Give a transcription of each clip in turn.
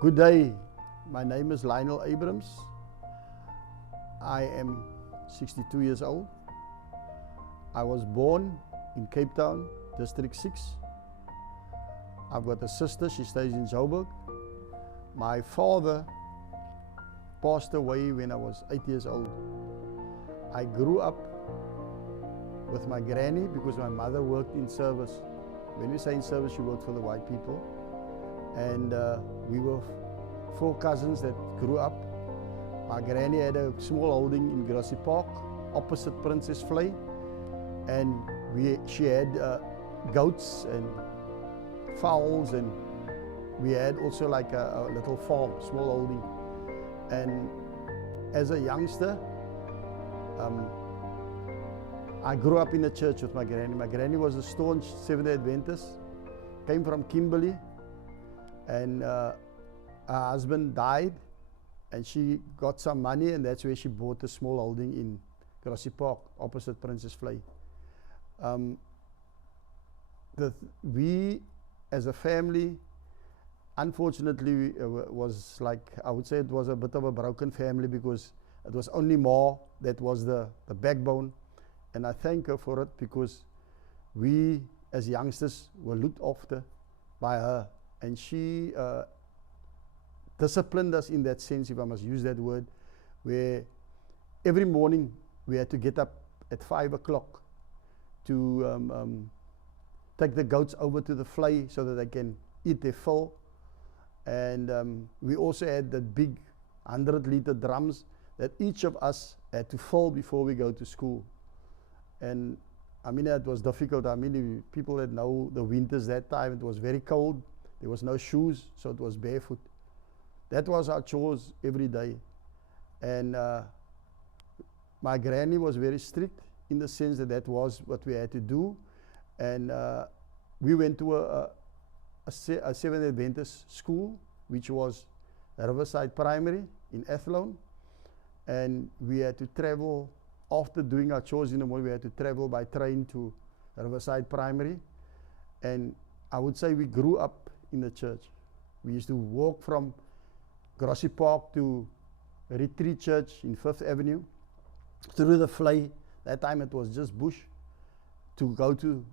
Good day, my name is Lionel Abrams. I am 62 years old. I was born in Cape Town, District 6. I've got a sister, she stays in Joburg. My father passed away when I was 8 years old. I grew up with my granny because my mother worked in service. When we say in service, she worked for the white people. And we were 4 cousins that grew up. My granny had a small holding in Grassy Park, opposite Princess Flay. And she had goats and fowls, and we had also like a little farm, small holding. And as a youngster, I grew up in the church with my granny. My granny was a staunch Seventh-day Adventist, came from Kimberley, and her husband died, and she got some money, and that's where she bought a small holding in Grassy Park, opposite Princess Flay. We, as a family, unfortunately, was like, I would say it was a bit of a broken family, because it was only Ma that was the backbone. And I thank her for it, because we, as youngsters, were looked after by her. And she disciplined us in that sense, if I must use that word, where every morning we had to get up at 5 o'clock to take the goats over to the flay so that they can eat their fill. And we also had the big 100-liter drums that each of us had to fill before we go to school. And I mean, it was difficult. I mean, people that know the winters that time, it was very cold. There was no shoes, so it was barefoot. That was our chores every day. And my granny was very strict in the sense that that was what we had to do. And we went to a Seventh-day Adventist school, which was Riverside Primary in Athlone. And we had to travel, after doing our chores in the morning, we had to travel by train to Riverside Primary. And I would say we grew up in the church. We used to walk from Grassy Park to Retreat Church in 5th Avenue, through the flay. That time it was just bush, to go to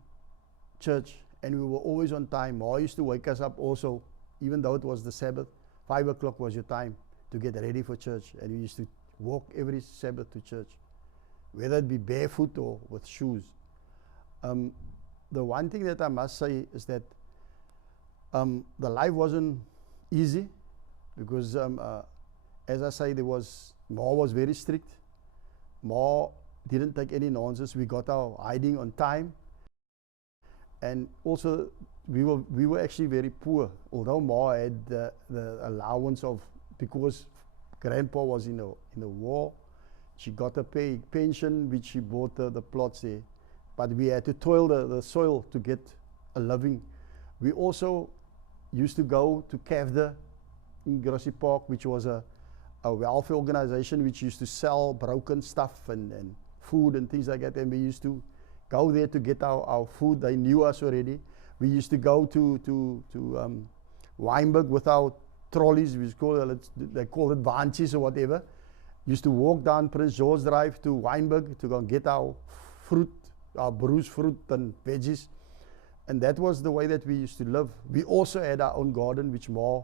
church. And we were always on time. Ma used to wake us up also, even though it was the Sabbath. 5 o'clock was your time to get ready for church. And we used to walk every Sabbath to church, whether it be barefoot or with shoes. The one thing that I must say is that the life wasn't easy, because as I say, Ma was very strict. Ma didn't take any nonsense. We got our hiding on time. And also, we were actually very poor, although Ma had the allowance of, because Grandpa was in the war, she got a pension, which she bought the plots there. But we had to toil the soil to get a living. We also used to go to Kavda in Grassy Park, which was a welfare organization which used to sell broken stuff and food and things like that. And we used to go there to get our food. They knew us already. We used to go to Wynberg with our trolleys. They call it vanchies or whatever. Used to walk down Prince George Drive to Wynberg to go and get our fruit, our bruised fruit and veggies. And that was the way that we used to live. We also had our own garden, which Ma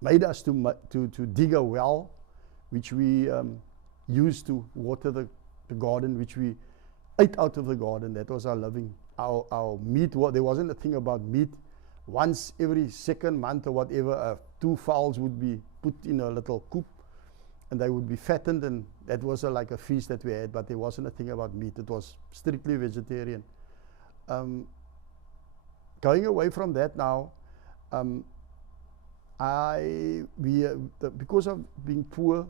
made us to dig a well, which we used to water the garden, which we ate out of the garden. That was our living. Our meat, there wasn't a thing about meat. Once every 2nd month or whatever, 2 fowls would be put in a little coop, and they would be fattened, and that was like a feast that we had, but there wasn't a thing about meat. It was strictly vegetarian. Going away from that now, because of being poor,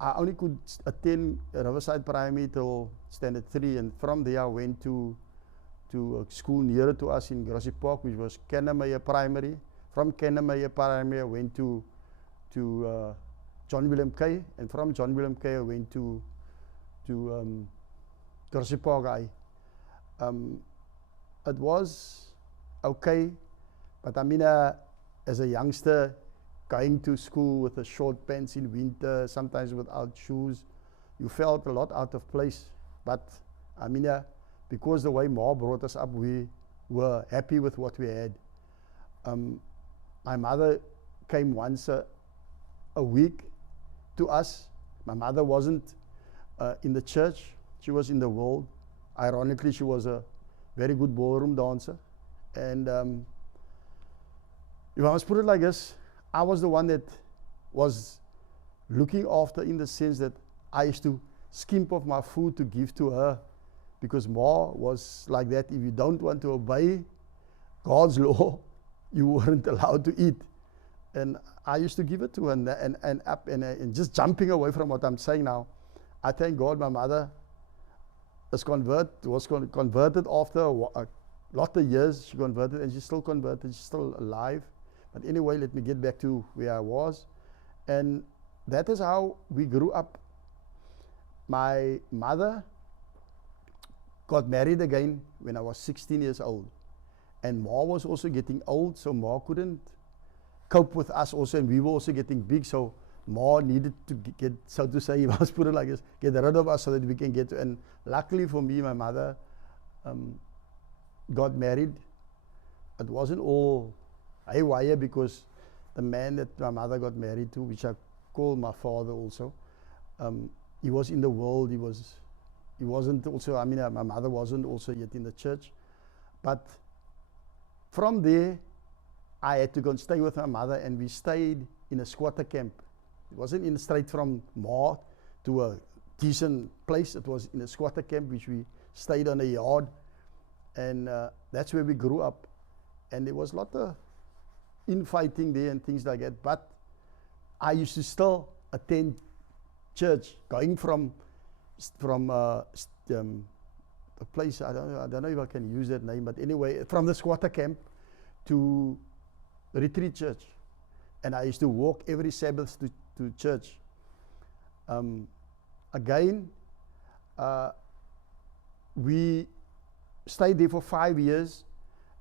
I only could attend Riverside Primary till Standard 3, and from there I went to a school nearer to us in Grassy Park, which was Kennemeyer Primary. From Kennemeyer Primary I went to John William Kay, and from John William Kay I went to Grassy Park High. It was okay, but I mean, as a youngster, going to school with the short pants in winter, sometimes without shoes. You felt a lot out of place. But I mean, because the way Ma brought us up, we were happy with what we had. My mother came once a week to us. My mother wasn't in the church, she was in the world. Ironically, she was a very good ballroom dancer. And if I must put it like this, I was the one that was looking after, in the sense that I used to skimp off my food to give to her, because Ma was like that. If you don't want to obey God's law, you weren't allowed to eat. And I used to give it to her, and just jumping away from what I'm saying now, I thank God my mother was converted after a lot of years. She converted, and she's still converted, she's still alive. But anyway, let me get back to where I was. And that is how we grew up. My mother got married again when I was 16 years old. And Ma was also getting old, so Ma couldn't cope with us also, and we were also getting big, so Ma needed to get, so to say, if I was put it like this, get rid of us so that we can get to, and luckily for me, my mother got married. It wasn't all haywire, because the man that my mother got married to, which I call my father also, he was in the world. He wasn't also, I mean, my mother wasn't also yet in the church. But from there, I had to go and stay with my mother, and we stayed in a squatter camp. It wasn't straight from Ma to a decent place. It was in a squatter camp, which we stayed on a yard, and that's where we grew up. And there was a lot of infighting there and things like that, but I used to still attend church, going from a place, I don't know if I can use that name, but anyway, from the squatter camp to retreat church. And I used to walk every Sabbath to church. Again, we stayed there for 5 years,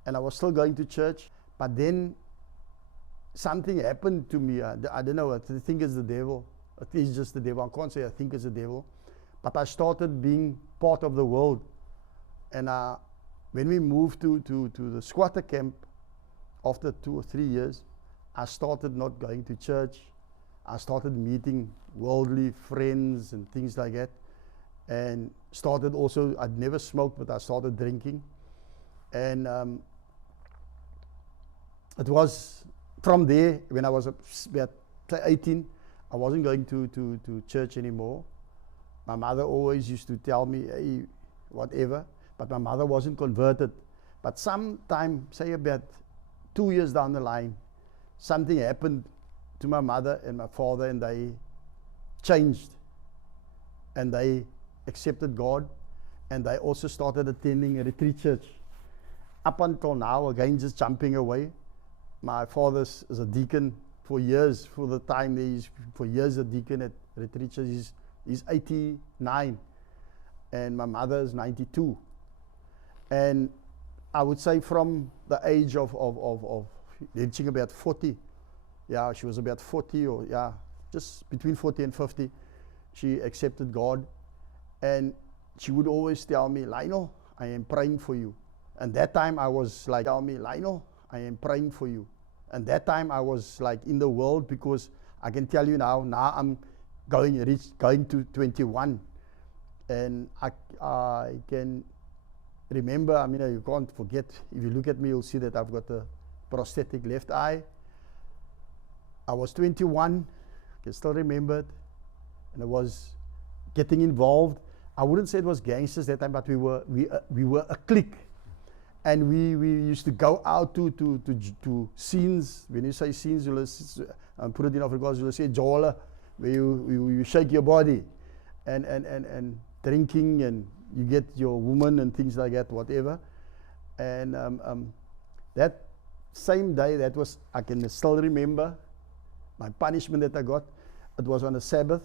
and I was still going to church, but then something happened to me. I don't know, I think it's the devil. It is just the devil. I can't say I think it's the devil. But I started being part of the world. And when we moved to the squatter camp, after 2 or 3 years, I started not going to church. I started meeting worldly friends and things like that. And started also, I'd never smoked, but I started drinking. And it was from there, when I was about 18, I wasn't going to church anymore. My mother always used to tell me, hey, whatever, but my mother wasn't converted. But sometime, say about 2 years down the line, something happened to my mother and my father, and they changed. And they accepted God, and they also started attending a retreat church. Up until now, again, just jumping away, my father is a deacon for years, for the time he's for years a deacon at retreat church. He's 89, and my mother is 92. And I would say from the age of reaching about 40, yeah, she was about 40, or yeah, just between 40 and 50, she accepted God. And she would always tell me, Lionel, I am praying for you. And that time I was like, tell me, Lionel, I am praying for you. And that time I was like in the world, because I can tell you now I'm going to 21. And I can remember, I mean, you can't forget, if you look at me, you'll see that I've got a prosthetic left eye. I was 21, I can still remember it. And I was getting involved. I wouldn't say it was gangsters that time, but we were a clique. And we used to go out to scenes. When you say scenes, you'll put it in Afrikaans, you'll say jola, where you shake your body, and drinking, and you get your woman and things like that, whatever. And that same day, that was, I can still remember my punishment that I got. It was on a Sabbath,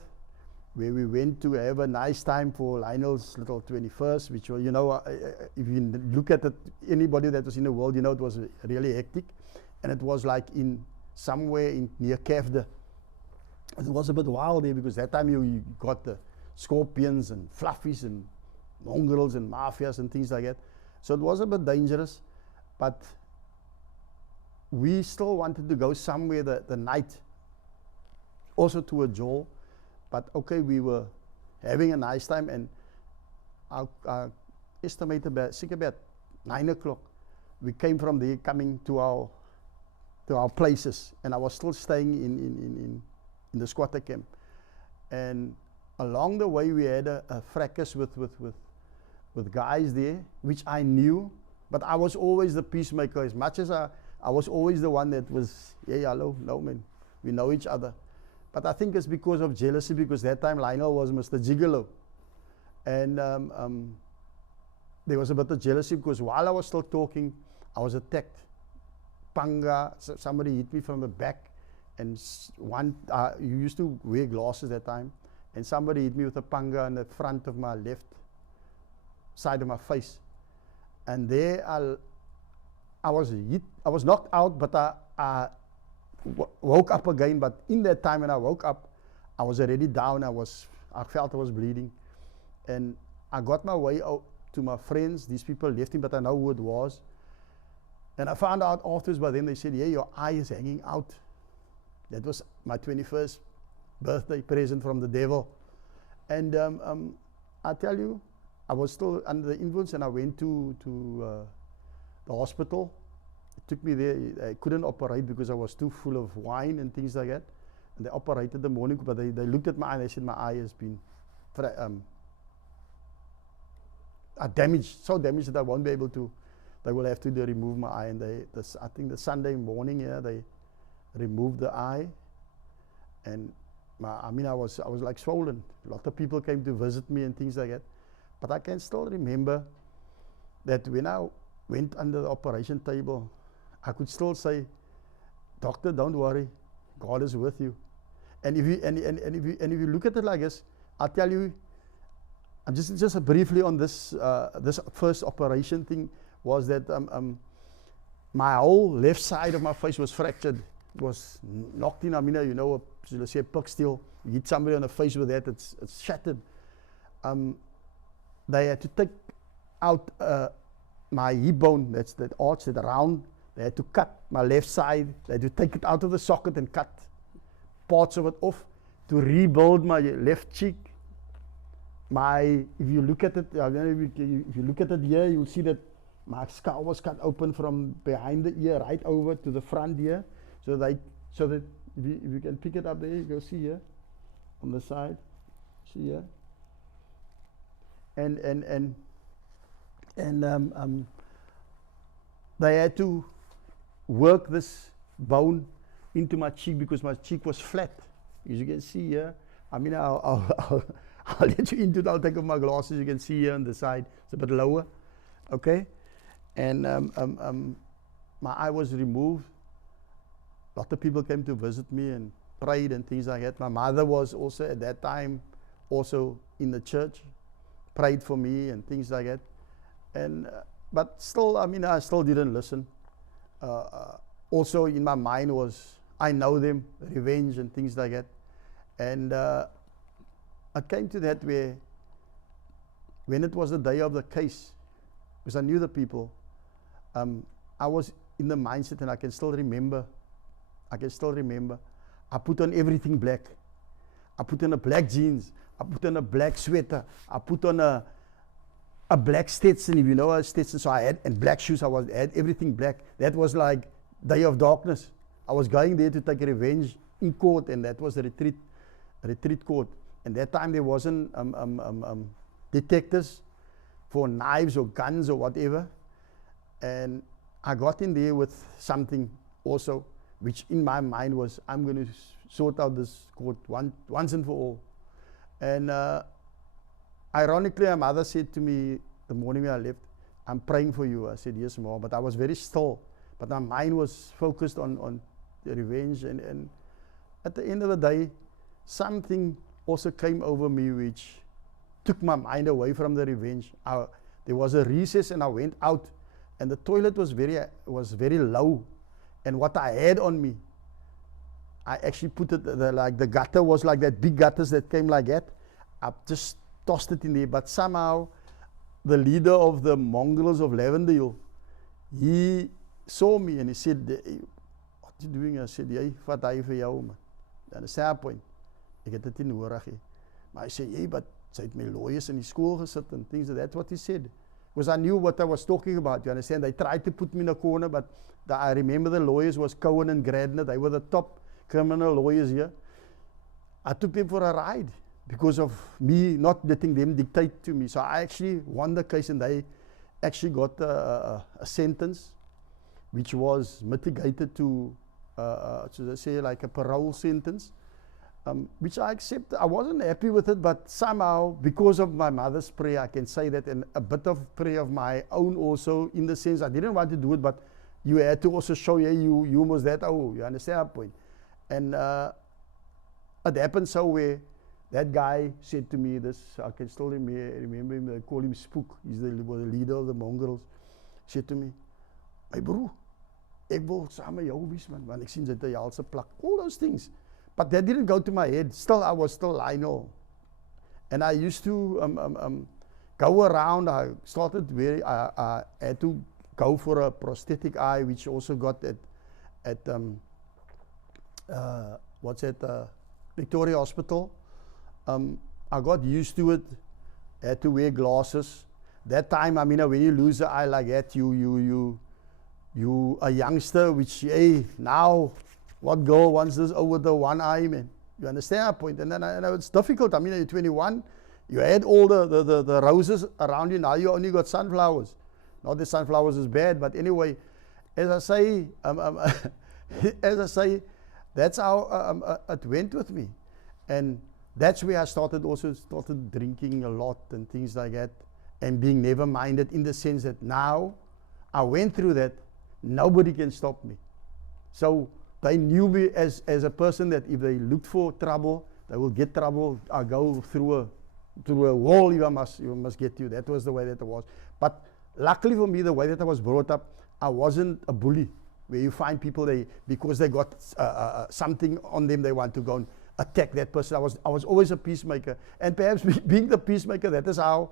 where we went to have a nice time for Lionel's little 21st, which was, you know, if you look at it, anybody that was in the world, you know, it was really hectic. And it was like in somewhere near Kefde. It was a bit wild there because that time you got the scorpions and fluffies and mongrels and mafias and things like that. So it was a bit dangerous, but we still wanted to go somewhere the night, also to a Joel. But okay, we were having a nice time, and I estimate about 9 o'clock, we came from there coming to our places, and I was still staying in the squatter camp. And along the way we had a fracas with guys there, which I knew, but I was always the peacemaker. As much as I was always the one that was, hey, hello, no man, we know each other. But I think it's because of jealousy, because that time Lionel was Mr. Gigolo. And there was a bit of jealousy because while I was still talking, I was attacked. Panga, somebody hit me from the back, and you used to wear glasses that time, and somebody hit me with a panga on the front of my left side of my face. And there I was hit, I was knocked out, but I woke up again. But in that time when I woke up, I was already down. I felt I was bleeding, and I got my way out to my friends. These people left him, but I know who it was. And I found out afterwards by them, they said, yeah, your eye is hanging out. That was my 21st birthday present from the devil. And I tell you, I was still under the influence, and I went to the hospital. It took me there. I couldn't operate because I was too full of wine and things like that. And they operated the morning, but they looked at my eye and they said my eye has been damaged, so damaged that I won't be able to. They will have to remove my eye. And I think the Sunday morning, yeah, they removed the eye. And I was like swollen. A lot of people came to visit me and things like that. But I can still remember that when I went under the operation table, I could still say, doctor, don't worry, God is with you. And if you look at it like this, I'll tell you, I'm just briefly on this this first operation thing, was that my whole left side of my face was fractured. It was knocked in. I mean, you know, let's say a pick steel. You hit somebody on the face with that, it's shattered. They had to take out my hip bone, that's that arch, that round. They had to cut my left side. They had to take it out of the socket and cut parts of it off to rebuild my left cheek. If you look at it, if you look at it here, you'll see that my skull was cut open from behind the ear right over to the front here. So that if you can pick it up there, you go see here on the side. See here. And they had to work this bone into my cheek because my cheek was flat. As you can see here, I mean, I'll let you into it. I'll take off my glasses. You can see here on the side, it's a bit lower, okay? And my eye was removed. A lot of people came to visit me and prayed and things like that. My mother was also at that time also in the church, prayed for me and things like that. And but still, I mean, I still didn't listen. Also in my mind was, I know them, revenge and things like that. And I came to that where, when it was the day of the case, because I knew the people, I was in the mindset, and I can still remember, I put on everything black. I put on a black jeans, I put on a black sweater, I put on a black Stetson, if you know a Stetson, so I had, and black shoes, I had everything black. That was like day of darkness. I was going there to take revenge in court, and that was a retreat court. And that time there wasn't detectors for knives or guns or whatever. And I got in there with something also, which in my mind was, I'm going to sort out this court once and for all. And ironically, my mother said to me the morning I left, I'm praying for you. I said, yes, Mom. But I was very still. But my mind was focused on the revenge. And at the end of the day, something also came over me which took my mind away from the revenge. There was a recess, and I went out, and the toilet was very low. And what I had on me I actually put it, like the gutter was like that, big gutters that came like that. I just tossed it in there, but somehow the leader of the mongrels of Lavendale, he saw me and he said, what are you doing? I said, jy, vat hy vir jou, man. Dan is sy point. Ek het dit nie nodig hê. Maar hy sê, hey, but sy het my lawyers in die school gesit and things like that. That's what he said. Because I knew what I was talking about, you understand? They tried to put me in a corner, but I remember the lawyers was Cohen and Gradner. They were the top criminal lawyers here. I took them for a ride because of me not letting them dictate to me. So I actually won the case and they actually got a sentence which was mitigated to, so they say, like a parole sentence. Which I accept. I wasn't happy with it, but somehow, because of my mother's prayer, I can say that, and a bit of prayer of my own also, in the sense I didn't want to do it, but you had to also show, yeah, you was that, oh, you understand that point. And it happened so where that guy said to me this, I can still remember him, they call him Spook, he's the leader of the mongrels, said to me, my bro, ek wil saam met jou wees man, want ek sien sy het 'n jalse plak, all those things. But that didn't go to my head. Still, I was still Lionel. And I used to go around. I started I had to go for a prosthetic eye, which also got at what's that, Victoria Hospital. I got used to it. Had to wear glasses. That time, I mean, when you lose an eye like that, you a youngster, which, hey, now, what girl wants this over the one eye, man? You understand that point? And then I know it's difficult. I mean, you're 21, you had all the roses around you, now you only got sunflowers. Not that sunflowers is bad, but anyway, as I say, that's how it went with me. And that's where I started drinking a lot and things like that, and being never-minded in the sense that now I went through that, nobody can stop me. So they knew me as a person that if they looked for trouble, they will get trouble. I go through a wall, you must get you. That was the way that it was. But luckily for me, the way that I was brought up, I wasn't a bully, where you find people, because they got something on them, they want to go and attack that person. I was always a peacemaker. And perhaps being the peacemaker, that is how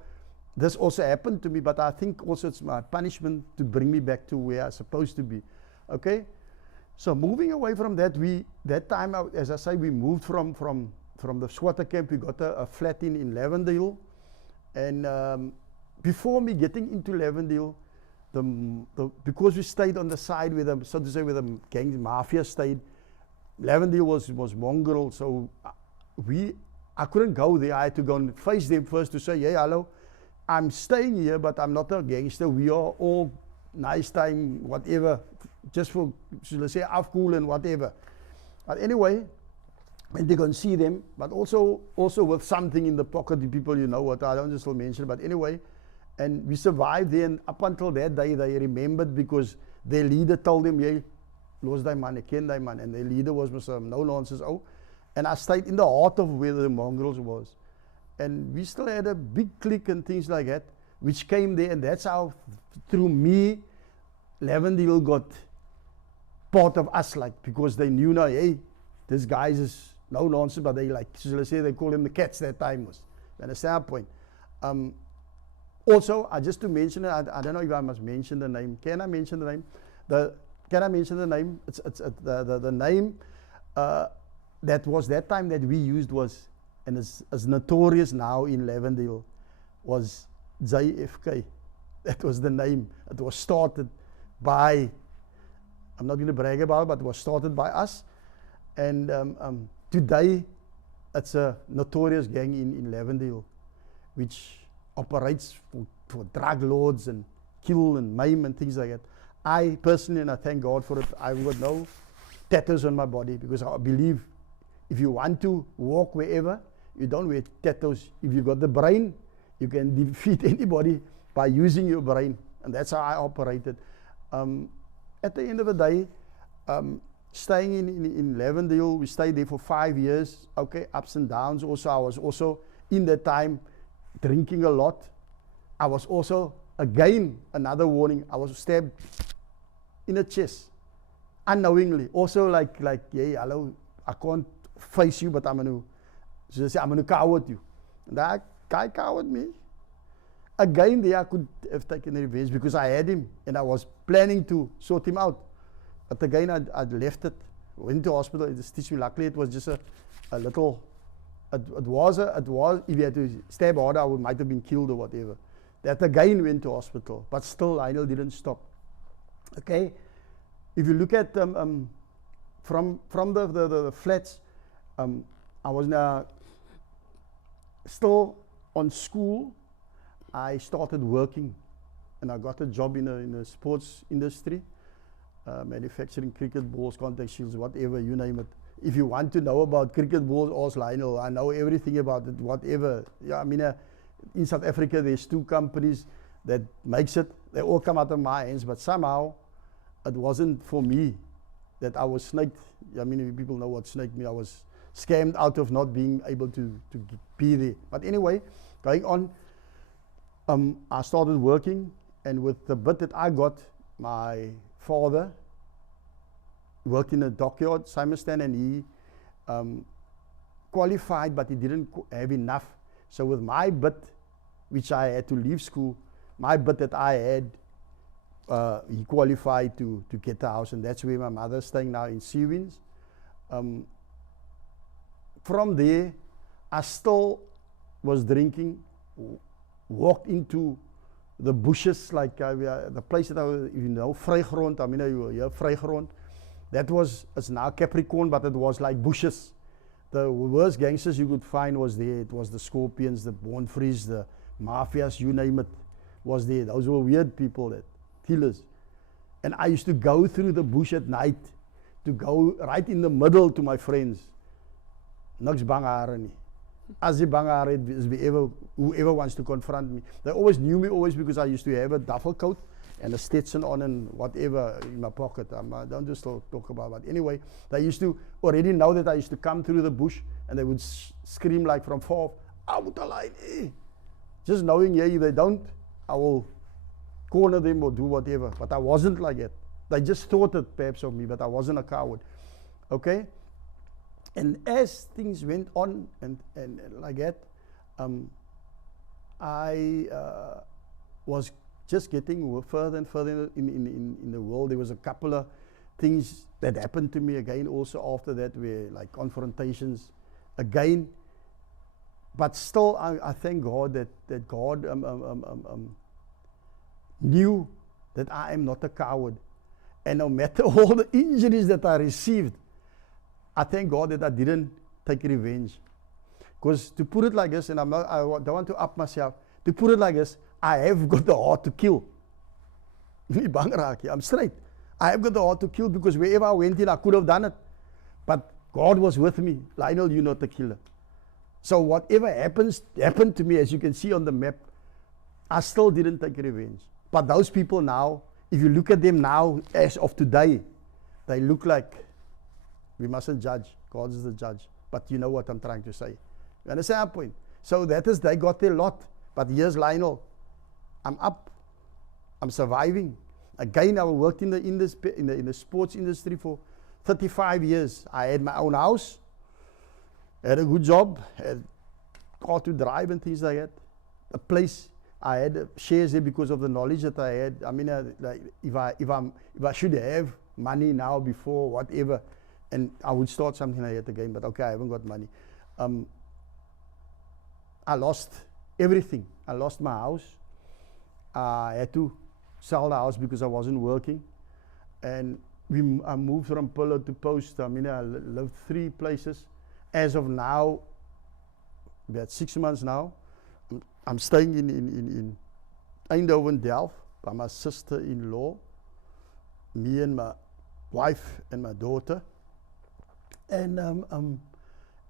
this also happened to me. But I think also it's my punishment to bring me back to where I'm supposed to be. Okay? So moving away from that, that time, as I say, we moved from the squatter camp. We got a flat in Lavendale, and before me getting into Lavendale, because we stayed on the side where so to say, where the gang mafia stayed, Lavendale was mongrel, so I couldn't go there. I had to go and face them first to say, hey, hello, I'm staying here, but I'm not a gangster. We are all nice time, whatever. Just for, should I say, afkoel and whatever. But anyway, when they go and see them, but also with something in the pocket, the people, you know what, I don't just mention, but anyway, and we survived there, and up until that day, they remembered because their leader told them, hey, los die man, ek ken die man, and their leader was Mr. No Nonsense, and I stayed in the heart of where the mongrels was. And we still had a big clique and things like that, which came there, and that's how, through me, Lavendale got part of us, like, because they knew now, hey, this guy is no nonsense, but they like, so let's say they call him the cats that time was. You understand that point? Also, just to mention it, I don't know if I must mention the name. Can I mention the name? Can I mention the name? It's the name that was that time that we used was, and is notorious now in Lavendale, was JFK. That was the name. It was started by, I'm not going to brag about it, but it was started by us. And today, it's a notorious gang in Lavendale, which operates for drug lords and kill and maim and things like that. I personally, and I thank God for it, I've got no tattoos on my body, because I believe if you want to walk wherever, you don't wear tattoos. If you got the brain, you can defeat anybody by using your brain. And that's how I operated. At the end of the day, staying in Lavendale, we stayed there for 5 years. Okay, ups and downs. Also, I was also in that time drinking a lot. I was also, again, another warning, I was stabbed in the chest, unknowingly. Also like, yeah, hello, I can't face you, but I'm going to coward you. And that guy cowered me. Again, there I could have taken revenge because I had him and I was planning to sort him out. But again, I left it, went to hospital, it stitched me. Luckily, it was just a little, it was, if you had to stab harder, I might have been killed or whatever. That again went to hospital, but still Lionel didn't stop. Okay, if you look at from the flats, I was now still on school. I started working, and I got a job in a sports industry, manufacturing cricket balls, contact shields, whatever, you name it. If you want to know about cricket balls, ask Lionel. I know everything about it, whatever. Yeah, I mean, in South Africa, there's 2 companies that makes it. They all come out of my hands, but somehow it wasn't for me that I was snaked. I mean, if people know what snaked me, I was scammed out of not being able to be there. But anyway, going on, I started working, and with the bit that I got, my father worked in a dockyard, Simonstown, and he qualified, but he didn't have enough. So with my bit, which I had to leave school, my bit that I had, he qualified to get the house, and that's where my mother's staying now in Seawinds. From there, I still was drinking, walked into the bushes, like the place that I was, you know, Vrygrond, I mean, you hear Vrygrond. That was, it's now Capricorn, but it was like bushes. The worst gangsters you could find was there. It was the Scorpions, the Bonfries, the Mafias, you name it, was there. Those were weird people, that killers. And I used to go through the bush at night to go right in the middle to my friends. Niks bang hare nie. As jy bang hare het, is whoever wants to confront me. They always knew me always because I used to have a duffel coat and a Stetson on and whatever in my pocket. I don't just talk about it. Anyway, they used to already know that I used to come through the bush and they would scream like from far, out the line, eh. Just knowing, yeah, if they don't, I will corner them or do whatever. But I wasn't like that. They just thought it perhaps of me, but I wasn't a coward. Okay? And as things went on and like that, I was just getting further and further in the world. There was a couple of things that happened to me again also after that, were like confrontations again. But still, I thank God that God knew that I am not a coward. And no matter all the injuries that I received, I thank God that I didn't take revenge. Because to put it like this, and I don't want to up myself, to put it like this, I have got the heart to kill. I'm straight. I have got the heart to kill because wherever I went in, I could have done it. But God was with me. Lionel, you're not the killer. So whatever happened to me, as you can see on the map, I still didn't take revenge. But those people now, if you look at them now, as of today, they look like, we mustn't judge. God is the judge. But you know what I'm trying to say. You understand our point? So that is, they got their lot. But here's Lionel. I'm up. I'm surviving. Again, I worked in the sports industry for 35 years. I had my own house. Had a good job. Had car to drive and things like that. A place. I had shares there because of the knowledge that I had. I mean, like if I should have money now before whatever, and I would start something like that again. But okay, I haven't got money. I lost everything. I lost my house. I had to sell the house because I wasn't working, and I moved from pillar to post. I mean, I lived 3 places. As of now, about 6 months now, I'm staying in Eindhoven, Delft, by my sister-in-law, me and my wife and my daughter. And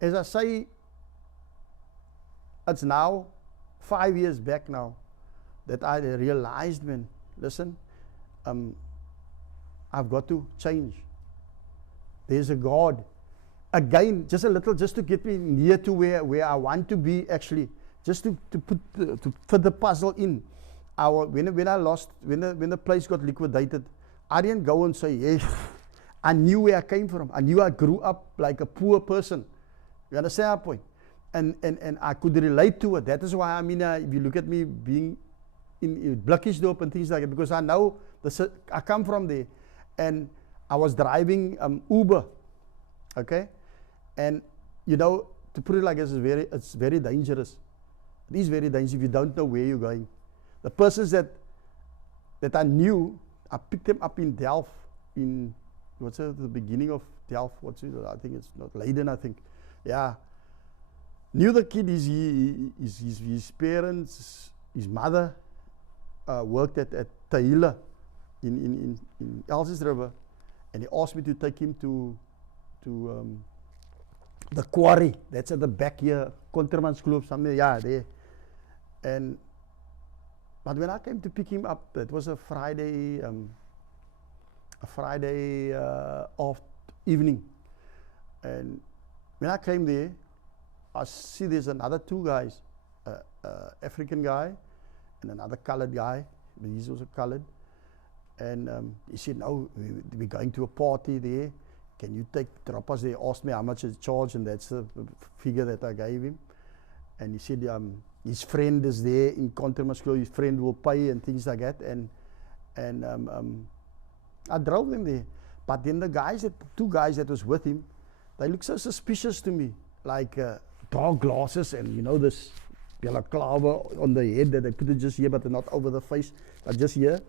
as I say, it's now 5 years back now that I realized, man, listen, I've got to change. There's a God. Again, just a little, just to get me near to where I want to be actually, just to fit the puzzle in. When the place got liquidated, I didn't go and say, hey, I knew where I came from. I knew I grew up like a poor person. You understand my point? And I could relate to it. That is why, I mean, if you look at me being in Blikkiesdorp and things like that, because I know, I come from there. And I was driving Uber, okay? And, you know, to put it like this, it's very dangerous. It is very dangerous if you don't know where you're going. The persons that I knew, I picked them up in Delft, in, what's it, the beginning of Delft, what's it, I think it's not Leiden, I think. Yeah. Knew the kid, his parents, his mother worked at Tahila in Elsies River, and he asked me to take him to the quarry. That's at the back here, Kontermans Club, something, yeah, there. But when I came to pick him up, it was a Friday evening, and when I came there, I see there's another two guys, African guy and another colored guy, but he's also colored. And he said, no, we're going to a party there. Can you drop us there? Asked me how much is charged, and that's the figure that I gave him. And he said, his friend is there in Contermasco, his friend will pay and things like that. And I drove them there. But then the two guys that was with him, they looked so suspicious to me, like dark glasses and, you know, this balaclava on the head that they put it just here, but not over the face, but just here.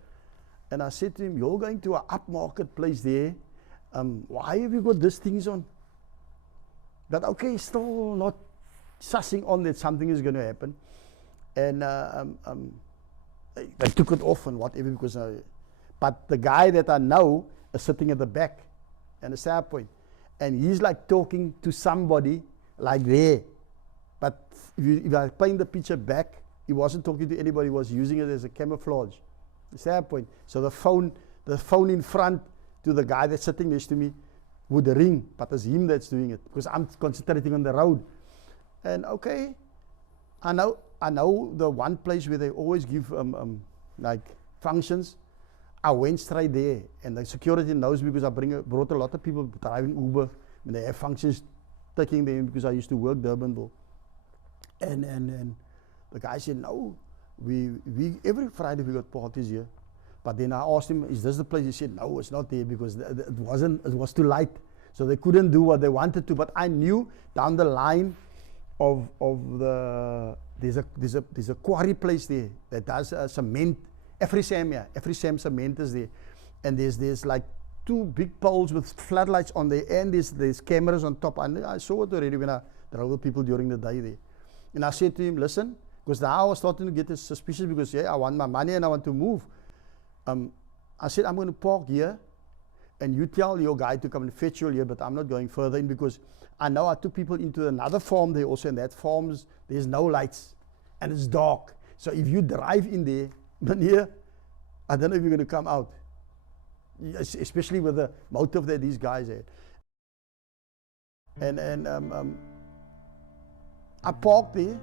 And I said to him, you're going to an upmarket place there. Why have you got these things on? But okay, still not sussing on that something is going to happen. And they took it off and whatever, because but the guy that I know is sitting at the back, and the side point, and he's like talking to somebody like there. But if I paint the picture back, he wasn't talking to anybody, he was using it as a camouflage. The side point. So the phone in front to the guy that's sitting next to me would ring, but it's him that's doing it, because I'm concentrating on the road. And okay, I know the one place where they always give like functions. I went straight there, and the security knows me because I brought a lot of people driving Uber when they have functions, taking them, because I used to work Durbanville. And the guy said, no, we every Friday we got parties here. But then I asked him, is this the place? He said, no, it's not there, because it was too light. So they couldn't do what they wanted to. But I knew down the line of there's a quarry place there that does cement. Every cement is there. And there's like two big poles with floodlights on the end. There's cameras on top. And I saw it already when I drove the people during the day there. And I said to him, listen, because now I was starting to get suspicious, because I want my money and I want to move. I said, I'm going to park here, and you tell your guy to come and fetch you here, but I'm not going further in, because I know I took people into another farm there also, and that farm, there's no lights, and it's dark. So if you drive in there, here, I don't know if you're going to come out, especially with the motive that these guys had. And I parked there,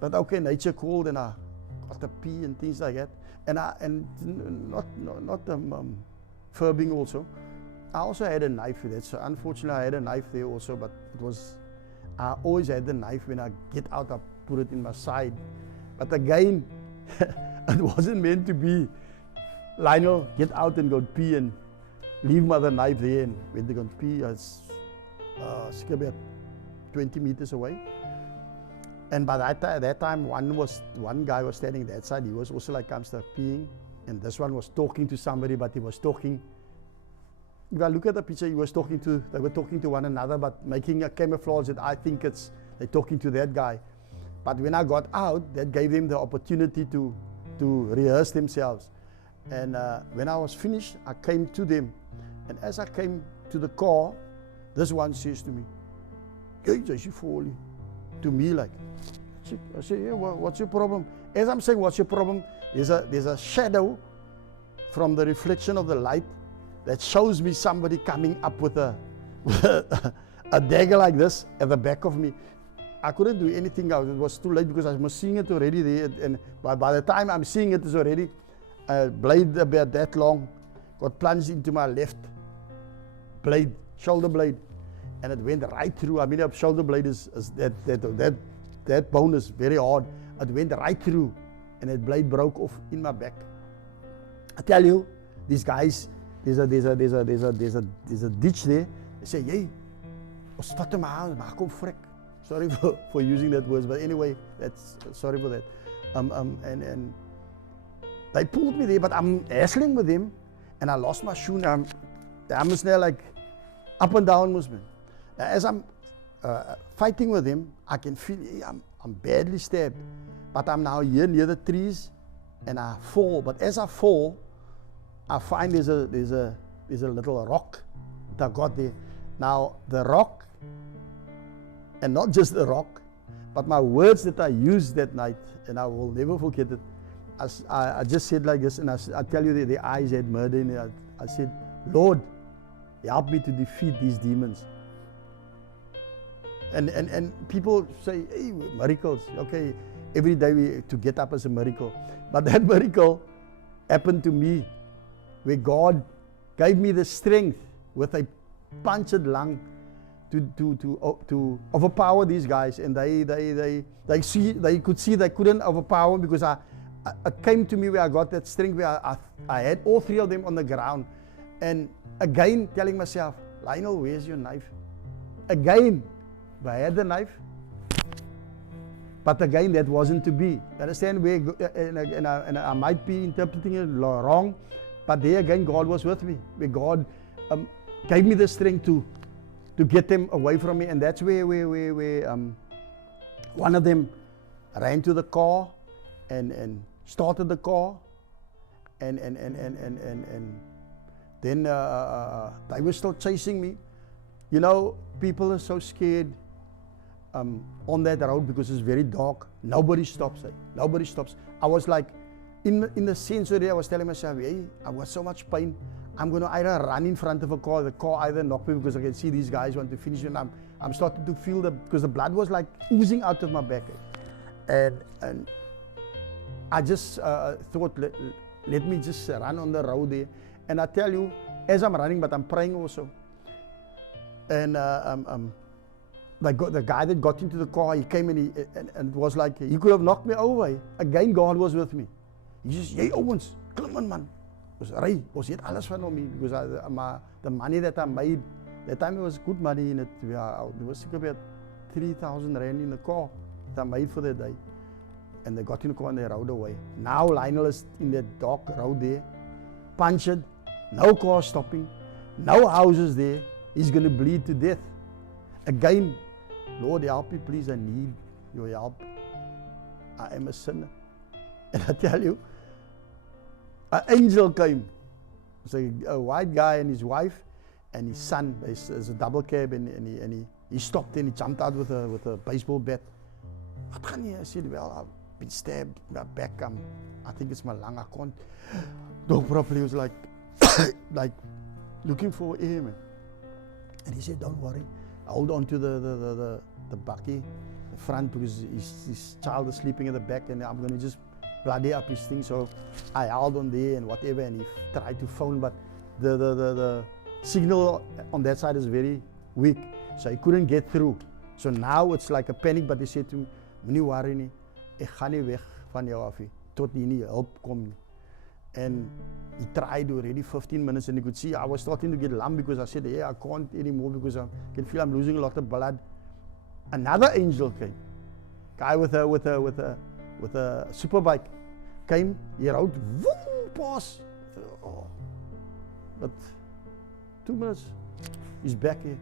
but okay, nature called, and I got to pee and things like that. And not furbing also. I also had a knife with it, so unfortunately I had a knife there also, but I always had the knife. When I get out, I put it in my side. But again, it wasn't meant to be. Lionel, get out and go pee, and leave my other knife there, and when they go pee, it's about 20 meters away. And by that time, one guy was standing that side. He was also like Gangster peeing, and this one was talking to somebody, but he was talking. If I look at the picture, they were talking to one another, but making a camouflage that I think they're talking to that guy. But when I got out, that gave them the opportunity to rehearse themselves. And when I was finished, I came to them, and as I came to the car, this one says to me, "Hey, is she falling?" To me, like. I say, yeah, what's your problem? As I'm saying, what's your problem? There's a shadow from the reflection of the light that shows me somebody coming up with a dagger like this at the back of me. I couldn't do anything else. It was too late, because I was seeing it already there. And by the time I'm seeing it, it's already a blade about that long got plunged into my left blade, shoulder blade, and it went right through. I mean, a shoulder blade is that bone is very hard. It went right through, and that blade broke off in my back. I tell you, these guys, there's a ditch there. They say, "Hey, ons vat hom aan, maak hom frik." Sorry for using that words, but anyway, sorry for that. And they pulled me there, but I'm hassling with them, and I lost my shoe. Now I'm just there like up and down, Muslim. As I'm fighting with him, I can feel I'm badly stabbed, but I'm now here near the trees, and I fall. But as I fall, I find there's a little rock that I got there. Now the rock, and not just the rock, but my words that I used that night, and I will never forget it. I just said like this, and I tell you, the eyes had murder in it. I said, "Lord, help me to defeat these demons." And people say, "Hey, miracles." Okay, every day to get up is a miracle. But that miracle happened to me, where God gave me the strength with a punctured lung to overpower these guys. And they could see they couldn't overpower me, because it came to me where I got that strength, where I had all three of them on the ground. And again, telling myself, "Lionel, where's your knife?" Again, I had the knife, but again, that wasn't to be. You understand? And I might be interpreting it wrong, but there again, God was with me. Where God gave me the strength to get them away from me, and that's where one of them ran to the car and started the car, and then they were still chasing me. You know, people are so scared on that road because it's very dark. Nobody stops. Nobody stops. I was like, in the sense where I was telling myself, "Hey, I've got so much pain. I'm going to either run in front of a car, the car either knock me, because I can see these guys want to finish, and I'm starting to feel because the blood was like oozing out of my back." And I just thought, let me just run on the road there. And I tell you, as I'm running, but I'm praying also. And the guy that got into the car, he came and it was like he could have knocked me over. Again, God was with me. He just, "Jy ouens, klim in man. Ons ry, ons het alles van hom hier." Because the money that I made, that time it was good money in it. There was about 3,000 rand in the car that I made for that day. And they got in the car and they rode away. Now Lionel is in that dark road there, punctured, no car stopping, no houses there. He's going to bleed to death. Again, "Lord, help me, please. I need your help. I am a sinner." And I tell you, an angel came. It's a white guy and his wife and his son. There's a double cab, and he stopped and he jumped out with a baseball bat. "Wat gaan jy?" I said, "Well, I've been stabbed in my back. I think it's my lung. I can't talk properly." He was like, like looking for air, man. And he said, "Don't worry. Hold on to the bakkie, the front, because his child is sleeping in the back, and I'm going to just bloody up his thing." So I held on there and whatever, and he tried to phone, but the signal on that side is very weak, so he couldn't get through. So now it's like a panic, but he said to me, "Moenie worry nie, ek gaan nie weg van jou af nie, tot hier nie hulp kom nie." And he tried already 15 minutes, and you could see I was starting to get lump, because I said, "Yeah, I can't anymore, because I can feel I'm losing a lot of blood." Another angel came, guy with a super bike came. He rode, boom, past. Oh. But 2 minutes, he's back here.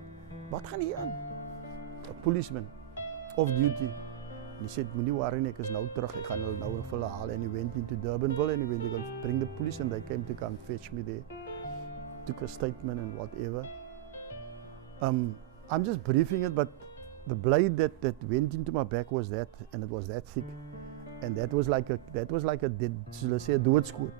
Wat gaan hier aan? A policeman, off duty. He said, "Moenie worry nie, ek is nou terug. Ek gaan nou vir hulle haal." And he went into Durbanville, and he went to go bring the police, and they came to come fetch me there. Took a statement and whatever. I'm just briefing it, but the blade that went into my back was that, and it was that thick, and that was like a dead, let's say, a doodskoot.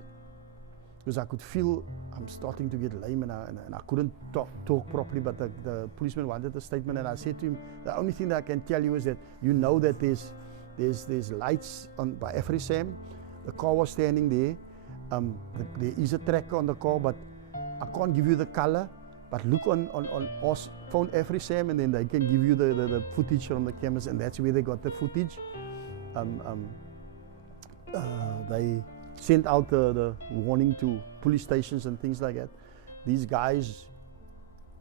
Because I could feel I'm starting to get lame, and I couldn't talk properly. But the policeman wanted a statement, and I said to him, "The only thing that I can tell you is that you know that there's lights on by every Sam. The car was standing there. There is a tracker on the car, but I can't give you the color. But look on phone every Sam, and then they can give you the footage from the cameras, and that's where they got the footage. They sent out the warning to police stations and things like that. These guys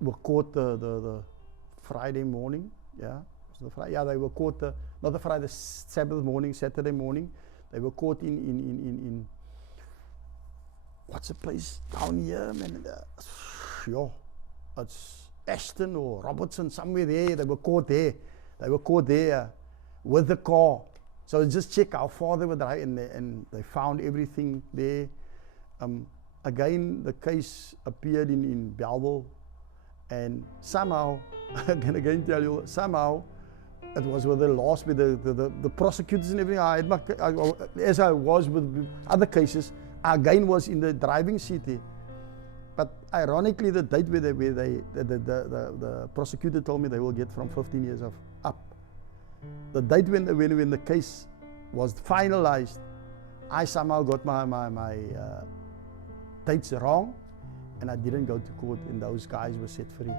were caught the Friday morning. Yeah, they were caught not the Friday, Sabbath morning, Saturday morning. They were caught in what's the place down here, man? It's Ashton or Robertson, somewhere there. They were caught there. With the car. So just check how far they were driving, and they found everything there. Again, the case appeared in Belleville, and somehow, I can again tell you, somehow, it was with the loss with the prosecutors and everything. As I was with other cases, I again was in the driving seat here. But ironically, the date where the prosecutor told me they will get from 15 years up. The date when the case was finalized, I somehow got my dates wrong, and I didn't go to court, and those guys were set free.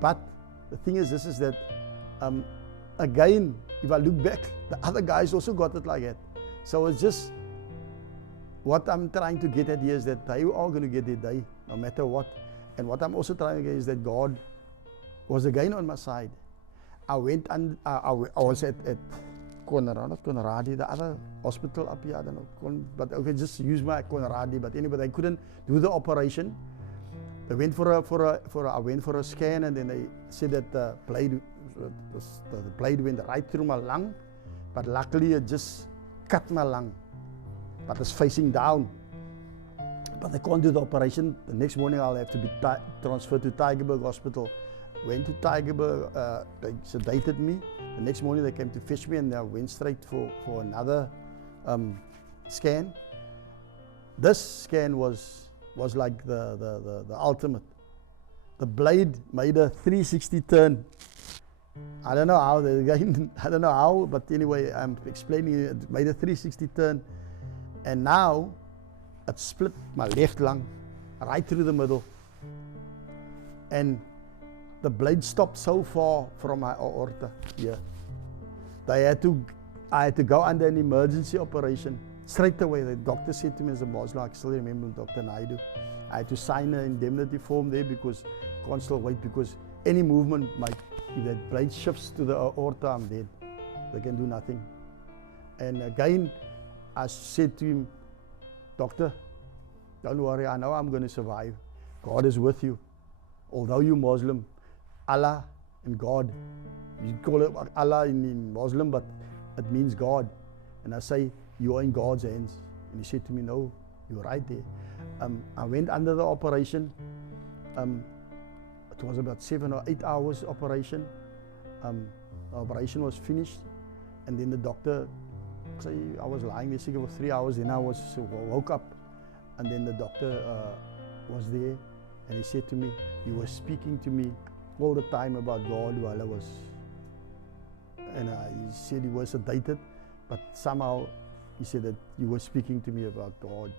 But the thing is, this is that, again, if I look back, the other guys also got it like that. So it's just, what I'm trying to get at here is that they are going to get their day, no matter what. And what I'm also trying to get is that God was again on my side. I went and I was at Conradi, the other hospital up here, I don't know, but okay, just use my Conradi. But anyway, they couldn't do the operation. They went I went for a scan, and then they said that the blade went right through my lung, but luckily it just cut my lung. But it's facing down. But they can't do the operation. The next morning I'll have to be transferred to Tygerberg Hospital. Went to Tygerberg, they sedated me. The next morning they came to fetch me, and I went straight for another scan. This scan was like the ultimate. The blade made a 360 turn. I don't know how, I don't know how, but anyway, I'm explaining it made a 360 turn. And now it split my left lung right through the middle. And the blade stopped so far from my aorta here. I had to go under an emergency operation straight away. The doctor said to me as a Muslim, I still remember Dr. Naidu, I had to sign an indemnity form there because I can't still wait, because any movement, if that blade shifts to the aorta, I'm dead. They can do nothing. And again, I said to him, Doctor, don't worry, I know I'm going to survive. God is with you. Although you're Muslim, Allah and God, you call it Allah in Muslim, but it means God. And I say, you are in God's hands. And he said to me, no, you're right there. I went under the operation. It was about 7 or 8 hours operation. The operation was finished, and then the doctor, I was lying there sick for 3 hours, then I woke up, and then the doctor was there, and he said to me, you were speaking to me all the time about God while I was, and he said he was sedated, but somehow he said that you were speaking to me about God,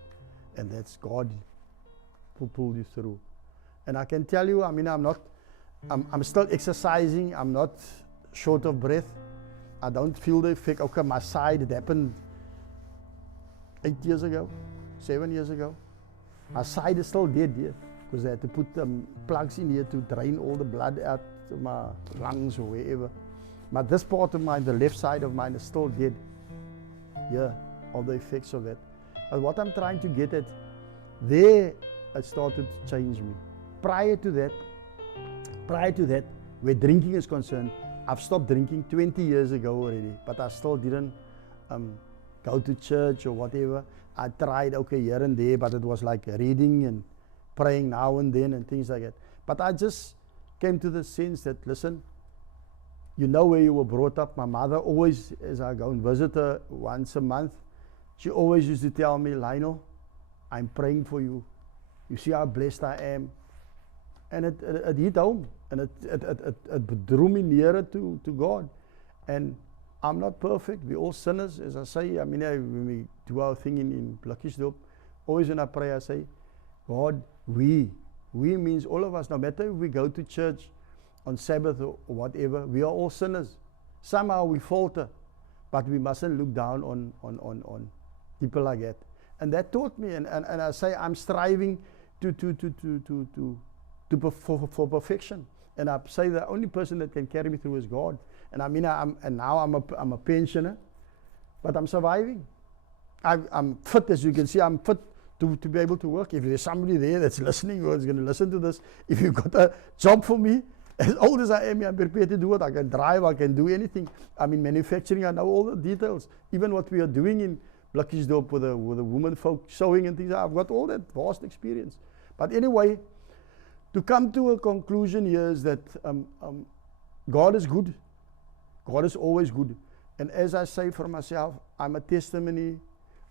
and that's God who pulled you through. And I can tell you, I mean, I'm still exercising, I'm not short of breath. I don't feel the effect. Okay, my side, it happened 8 years ago, 7 years ago. My side is still dead here, because they had to put plugs in here to drain all the blood out of my lungs or wherever. But this part of mine, the left side of mine, is still dead. Yeah, all the effects of that. But what I'm trying to get at, there it started to change me. Prior to that, where drinking is concerned, I've stopped drinking 20 years ago already, but I still didn't go to church or whatever. I tried, okay, here and there, but it was like reading and praying now and then and things like that. But I just came to the sense that, listen, you know where you were brought up. My mother always, as I go and visit her once a month, she always used to tell me, Lionel, I'm praying for you. You see how blessed I am. And it hit home, and it drew me nearer to God. And I'm not perfect, we're all sinners, as I say. I mean, when we do our thing in Blakkiesdorp, always when I pray, I say, God, we We means all of us, no matter if we go to church on Sabbath or whatever, we are all sinners. Somehow we falter, but we mustn't look down on people like that. And that taught me, and I say I'm striving for perfection. And I say the only person that can carry me through is God. And I mean, now I'm a pensioner, but I'm surviving. I'm fit, as you can see. I'm fit to be able to work. If there's somebody there that's listening or is going to listen to this, if you've got a job for me, as old as I am, I'm prepared to do it. I can drive, I can do anything. I'm in manufacturing, I know all the details. Even what we are doing in Blikkiesdorp with the women folk sewing and things, I've got all that vast experience. But anyway, to come to a conclusion here is that God is good. God is always good. And as I say for myself, I'm a testimony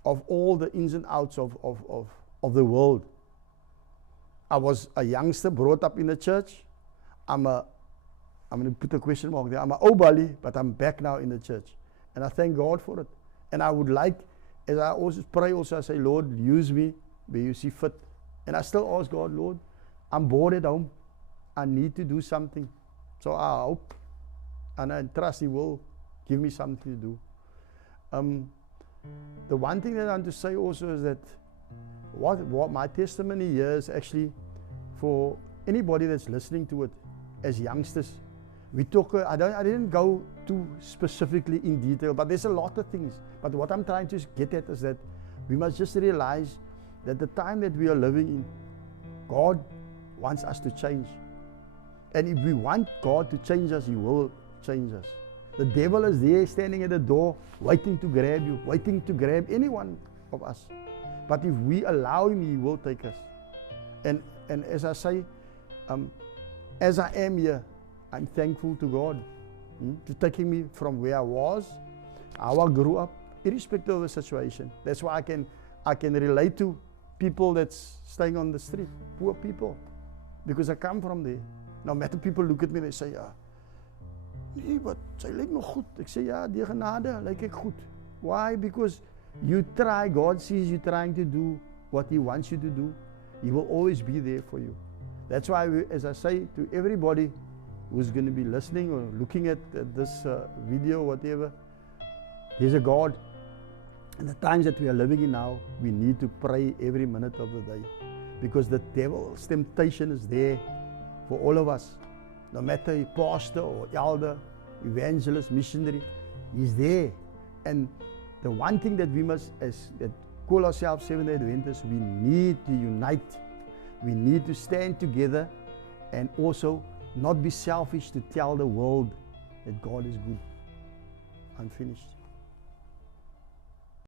of all the ins and outs of the world. I was a youngster brought up in the church. I'm going to put a question mark there. I'm an Obali, but I'm back now in the church. And I thank God for it. And I would like, as I also pray also, I say, Lord, use me where you see fit. And I still ask God, Lord, I'm bored at home. I need to do something. So I hope and I trust He will give me something to do. The one thing that I want to say also is that what my testimony here is actually for anybody that's listening to it as youngsters. We talk, I didn't go too specifically in detail, but there's a lot of things. But what I'm trying to get at is that we must just realize that the time that we are living in, God wants us to change. And if we want God to change us, He will change us. The devil is there standing at the door, waiting to grab you, waiting to grab any one of us. But if we allow Him, He will take us. And as I say, as I am here, I'm thankful to God to taking me from where I was, how I grew up, irrespective of the situation. That's why I can relate to people that's staying on the street, poor people, because I come from there. No matter people look at me, they say, nee, but sy lyk nog goed. Ek sê, ja, die genade, lyk ek goed. Why? Because you try, God sees you trying to do what He wants you to do. He will always be there for you. That's why, as I say to everybody who's going to be listening or looking at this video, whatever, there's a God. And the times that we are living in now, we need to pray every minute of the day. Because the devil's temptation is there for all of us. No matter a pastor or elder, evangelist, missionary, he's there. And the one thing that we must, that call ourselves Seventh-day Adventists, we need to unite. We need to stand together and also not be selfish to tell the world that God is good. I'm finished.